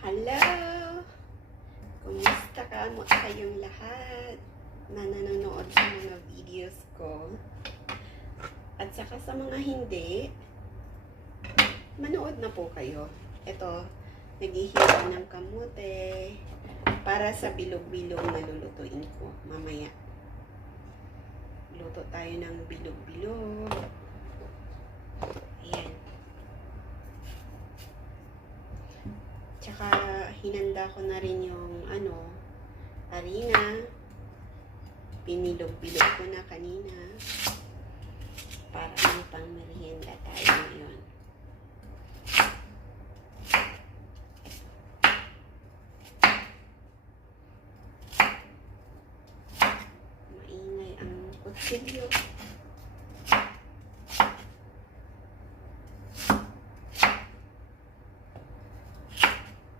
Hello! Kumusta kayong lahat na nanonood sa mga videos ko? At saka sa mga hindi, manood na po kayo. Ito, naghihila ng kamote para sa bilog-bilog na lulutuin ko mamaya. Luto tayo ng bilog-bilog. Ayan. Tsaka, hinanda ko na rin yung, harina. Pinilog-bilog ko na kanina. Para may pang merienda tayo ngayon. Maingay ang kutsilyo.